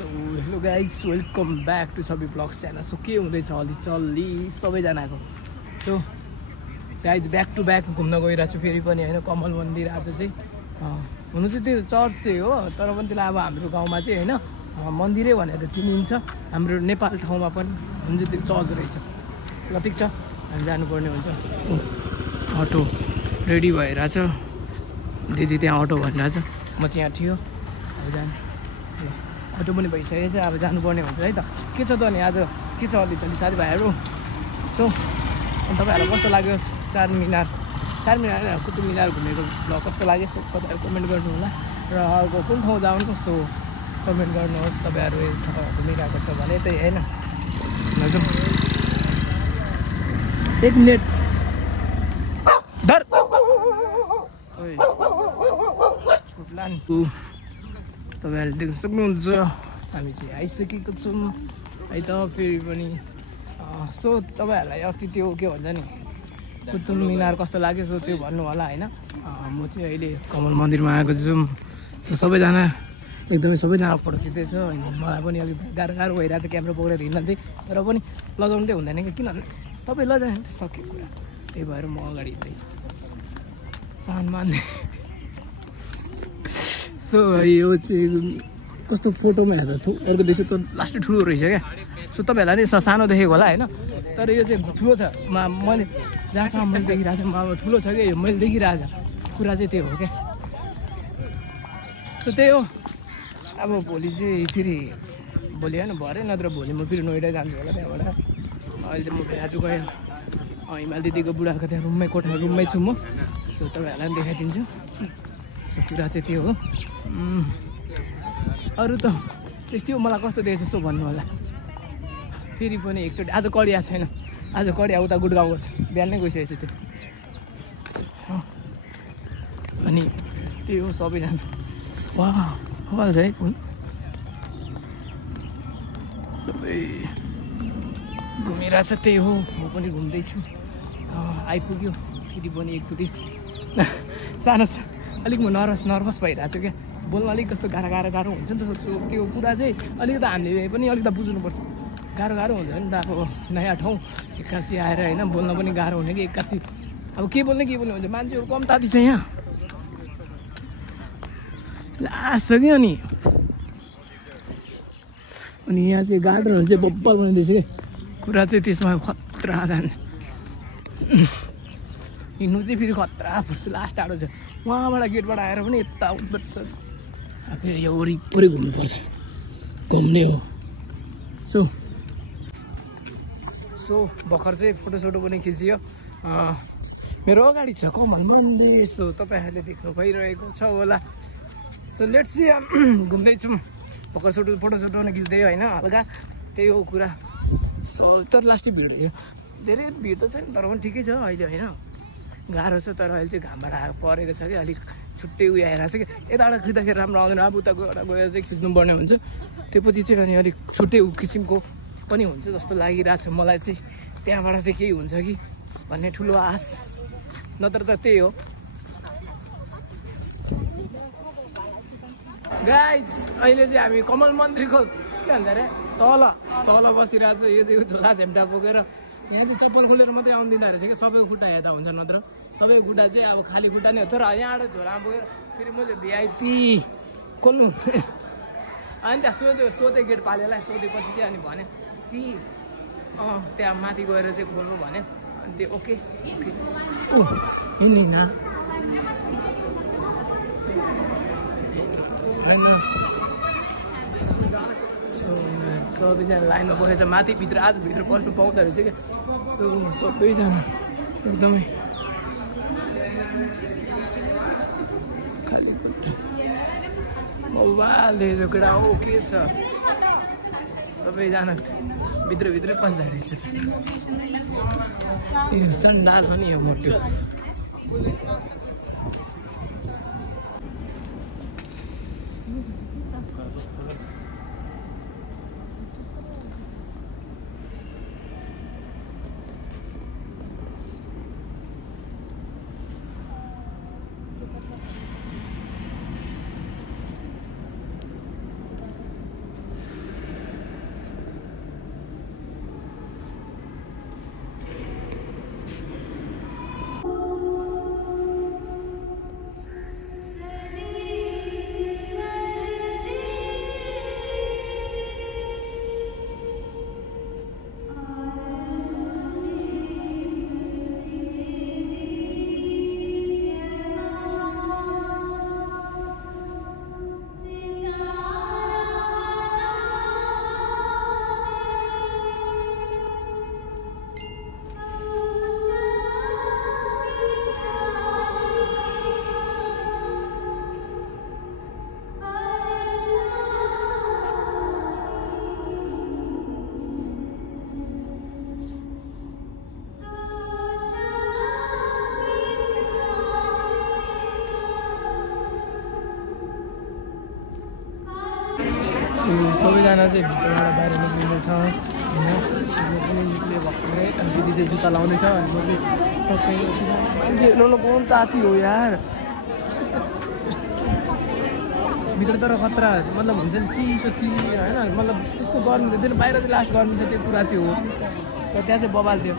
So hello guys welcome back to Chhavi vlogs channel. So के हुँदैछ अलि चल्ली सबैजनाको। So guys back to back घुम्न गइरहेको छु फेरि पनि होइन। कमल मन्दिर आज चाहिँ हुनु चाहिँ त्यो चर्च चाहिँ हो, तर पनि त्यसलाई अब हाम्रो गाउँमा चाहिँ होइन मन्दिरै भनेर चिनिन्छ। हाम्रो नेपाल ठाउँमा पनि हुन्छ त्यो चर्च रहेछ। ल ठिक छ, हामी जानुपर्ने हुन्छ। अटो रेडी भइरहेछ, दिदी त्यहाँ अटो भनिरहेछ, म चाहिँ यहाँ थियो। अब जानु, अटो पनि भइसकेको छ, अब जानुपर्ने हुन्छ है त। के छ त अनि आज के छ अलि चल्ली साथीभाइहरू। सो तपाईँहरूलाई कस्तो लाग्यो चारमिनार कुतुब मिनार घुमेको भ्लग कस्तो लाग्यो सो तपाईँहरू कमेन्ट गर्नु होला। र अर्को कुन ठाउँ जानु सो कमेन्ट गर्नुहोस्। तपाईँहरू यो ठाउँ घुमिरहेको छ भने त्यही होइन। हजुर एक मिनट धर छुट्ला नि। तपाईँहरूले देख्न सक्नुहुन्छ हामी चाहिँ आइसकेको छौँ है त फेरि पनि। सो तपाईँहरूलाई अस्ति त्यो के भन्छ नि कुतुब मिनार कस्तो लाग्यो सो त्यो भन्नु होला होइन। म चाहिँ अहिले कमल मन्दिरमा आएको छु। सो सबैजना एकदमै सबैजना फोटो खिच्दैछ अनि मलाई पनि अलिक गाह्रो भइरहेको छ क्यामेरा पक्रेर हिँड्न चाहिँ। तर पनि लजाउनु चाहिँ हुँदैन कि, किनभने तपाईँ लजायो भने सक्यो कुरा, त्यही भएर म अगाडि हिँड्दैछु सान मान्ने। सो यो चाहिँ कस्तो फोटोमा हेर्दा अर्को देश त लास्ट ठुलो रहेछ क्या। सो तपाईँहरूलाई नि सानो देखेको होला होइन, तर यो चाहिँ ठुलो छ। मैले जहाँसम्म मैले देखिरहेको छु अब ठुलो छ क्या यो, मैले देखिरहेको कुरा चाहिँ त्यो हो क्या। सो त्यही हो। अब भोलि चाहिँ फेरि भोलि होइन भरे नत्र भोलि म फेरि नोइडा जान्छु होला त्यहाँबाट। अहिले चाहिँ म भेराजु गएँ हिमाल दिदीको बुढाको त्यहाँ रुममै छु म। सो तपाईँहरूलाई पनि देखाइदिन्छु। सो कुरा चाहिँ त्यो हो। अरू त त्यस्तै हो। मलाई कस्तो देखेछ सो भन्नु होला। फेरि पनि एकचोटि आज कडिया छैन, आज कडिया उता गुडगाउँको छ, बिहान नै गइसकेको छु त्यो। अनि त्यही हो सबैजना वाह छ है फोन सबै घुमिरहेछ। त्यही हो, म पनि घुम्दैछु। आइपुग्यो फेरि पनि एकचोटि। सानो अलिक म नर्भस भइरहेको छु क्या। बोल्न अलिक कस्तो गाह्रो हुन्छ नि त। त्यो कुरा चाहिँ अलिकति हामीले पनि अलिकति बुझ्नुपर्छ। गाह्रो हुँदैन नि त। अब नयाँ ठाउँ एक्कासी आएर होइन बोल्न पनि गाह्रो हुने कि एक्कासी अब के बोल्ने हुन्छ। मान्छेहरू कम ताती छ यहाँ लास्ट छ कि। अनि यहाँ चाहिँ गार्डनहरू चाहिँ बब्बल बनाइदिएछ कि। कुरा चाहिँ त्यसमा खतरा जान्छ हिँड्नु चाहिँ फेरि खतरा पर्छ। लास्ट टाढो छ उहाँबाट गेटबाट आएर पनि यता उठ्नुपर्छ। फेरि यो वरिपरि घुम्नुपर्छ, घुम्ने हो। सो भर्खर चाहिँ फोटोसोटो पनि खिचियो। मेरो अगाडि छ कमल मन्दिर। सो तपाईँहरूले देख्नु भइरहेको छ होला। सो लेट्स सी घुम्दैछौँ। भर्खर फोटोसोटो पनि खिच्दै होइन हल्का, त्यही हो कुरा। सो तर लास्टै भिड थियो, धेरै भिड त छैन तर पनि ठिकै छ अहिले होइन। गाह्रो छ तर अहिले चाहिँ घामबाट परेको छ कि अलिक छुट्टै उयो आइरहेको छ कि। यताबाट खिच्दाखेरि राम्रो आउँदैन, अब उता गएर चाहिँ खिच्नुपर्ने हुन्छ। त्यो पछि चाहिँ अनि अलिक छुट्टै किसिमको पनि हुन्छ जस्तो लागिरहेको छ मलाई चाहिँ। त्यहाँबाट चाहिँ केही हुन्छ कि भन्ने ठुलो आश, नत्र त त्यही हो। गाइज अहिले चाहिँ हामी कमल मन्दिरको के भन्छ अरे तल बसिरहेको छ। यो चाहिँ झोला झेम्टा बोकेर यहाँ चाहिँ चप्पल खोलेर मात्रै आउनु दिँदो रहेछ कि। सबैको खुट्टा हेर्दा हुन्छ, नत्र सबैको खुट्टा चाहिँ अब खाली खुट्टा नै हो। तर यहाँबाट झोला बोकेर फेरि म चाहिँ भिआइपी खोल्नु अनि त्यहाँ सोधेँ गेट पालेलाई सोधेपछि चाहिँ अनि भने कि त्यहाँ माथि गएर चाहिँ खोल्नु भन्यो। अनि त्यो ओके सबैजना लाइनमा बसेछ माथि भित्र। आज भित्र पस्नु पाउँदो रहेछ क्या। सो सबैजना एकदमै खालि मोबाइल केटा हो के छ। सबैजना भित्रभित्रै पस्दो रहेछ। लाल पनि हो मोटो। सबैजना चाहिँ भित्रबाट बाहिर निक्लिँदैछ होइन म पनि निक्लेँ भर्खरै अनि दिदी चाहिँ जुत्ता लाउँदैछ अनि म चाहिँ टक्कै ल कौन ताती हो यार भित्र तर खतरा मतलब हुन्छ नि चिसो होइन मतलब त्यस्तो गर्मी हुँदैन बाहिर चाहिँ लास्ट गर्मी छ त्यो कुरा चाहिँ हो र त्यहाँ चाहिँ बबाल थियो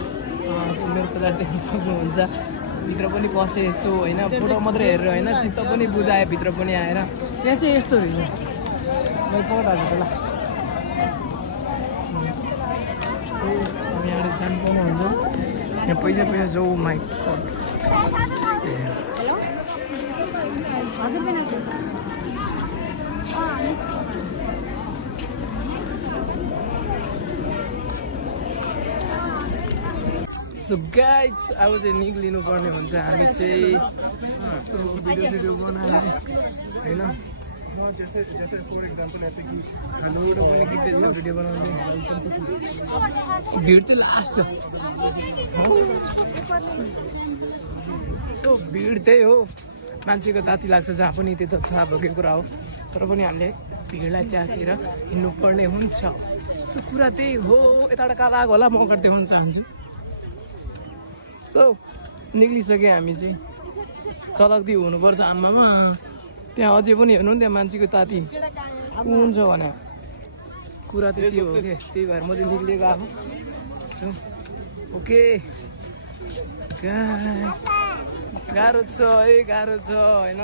मेरो कुरा देख्न सक्नुहुन्छ भित्र पनि पसेँ यसो होइन फोटो मात्रै हेरेर होइन चित्त पनि बुझाएँ भित्र पनि आएर त्यहाँ चाहिँ यस्तो रहेछ मैले पकाएको छु ल यहाँबाट जानु पाउनु हुन्छ यहाँ पैसा छ माइ सो गाइज अब चाहिँ निक्लिनु पर्ने हुन्छ हामी चाहिँ भिडियो बनाएर होइन फर इक्जाम्पल ऐसे कि खानुबाट पनि गीत भिडियो बनाउने भिड चाहिँ लास्ट सो भिड त्यही हो मान्छेको ताती लाग्छ जहाँ पनि त्यो त थाहा भएको कुरा हो तर पनि हामीले भिडलाई च्याकेर हिँड्नुपर्ने हुन्छ सो कुरा त्यही हो यताबाट कहाँ आएको होला म अगाडि देखाउन चाहन्छु सो निक्लिसक्यो हामी चाहिँ चलक्दी हुनुपर्छ आमामा त्यहाँ अझै पनि हेर्नु नि त्यहाँ मान्छेको ताती हुन्छ भने कुरा त्यति हो के त्यही भएर म चाहिँ निक्लिएको आएको ओके गाह्रो छ है गाह्रो छ होइन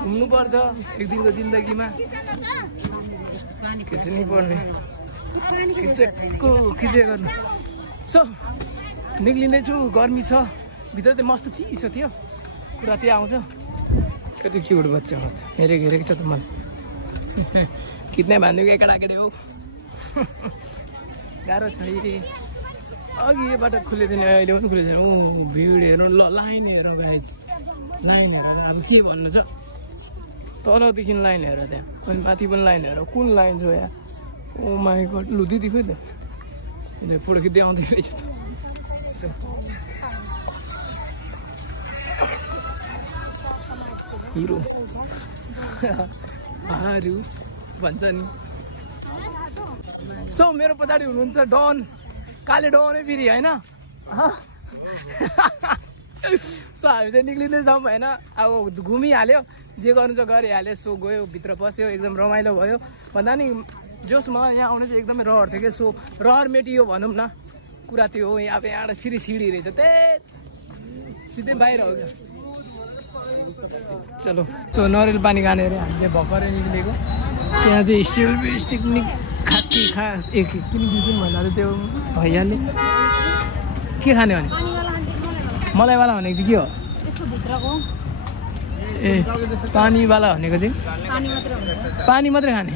घुम्नुपर्छ एक दिनको जिन्दगीमा खिच्नै पर्ने खिचे गर्नु सो निक्लिँदैछु गर्मी छ भित्र चाहिँ मस्त चिसो थियो कुरा त्यही आउँछ कति क्युट बच्चा हो हेरेको हेरेको छ त मलाई कितनै भन्दै केटाकेटी हो गाह्रो छ अघि यो बाटो खुलेको थिएन अहिले पनि खुलेको छैन ऊ भिड हेर्नु ल लाइन हेर्नु गाइज लाइन हेरेर अब के भन्नु छ तलदेखि लाइन हेर त्यहाँ अनि माथि पनि लाइन हेर कुन लाइन छ यहाँ ओ माई गड लु दिदी खोइ त फोटो खिच्दै आउँदै रहेछ त हिरो भन्छ नि सो मेरो पछाडि हुनुहुन्छ डन काले डन फेरि होइन सो हामी चाहिँ निक्लिँदैछौँ होइन अब घुमिहाल्यो जे गर्नु छ गरिहाल्यो सो गयो भित्र पस्यो एकदम रमाइलो भयो भन्दा नि जोसमा यहाँ आउनु चाहिँ एकदमै रहर थियो कि सो रहर मेटियो भनौँ न कुरा त्यो हो अब यहाँबाट फेरि सिडी रहेछ त्यही सिधै बाहिर हो क्या चलो सो नरियल पानी खाने अरे हामी चाहिँ भर्खरै निक्लेको त्यहाँ चाहिँ स्टिल खाके खास एक किन दिँदैन भन्दा त्यो भैयाले के खाने भने मलाईवाला भनेको चाहिँ के हो ए पानीवाला भनेको चाहिँ पानी मात्रै खाने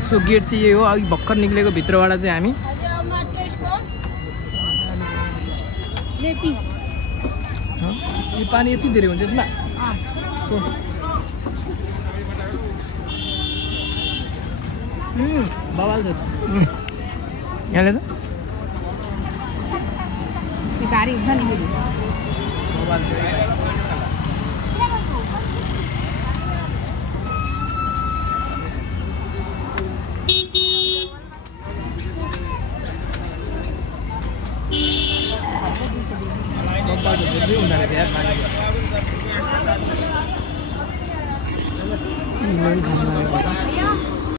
सो गेट चाहिँ यही हो अघि भर्खर निक्लेको भित्रबाट चाहिँ हामी यो पानी यति धेरै हुन्छ यसमा बवाल छ यहाँले त गाडी हुन्छ नि बवाल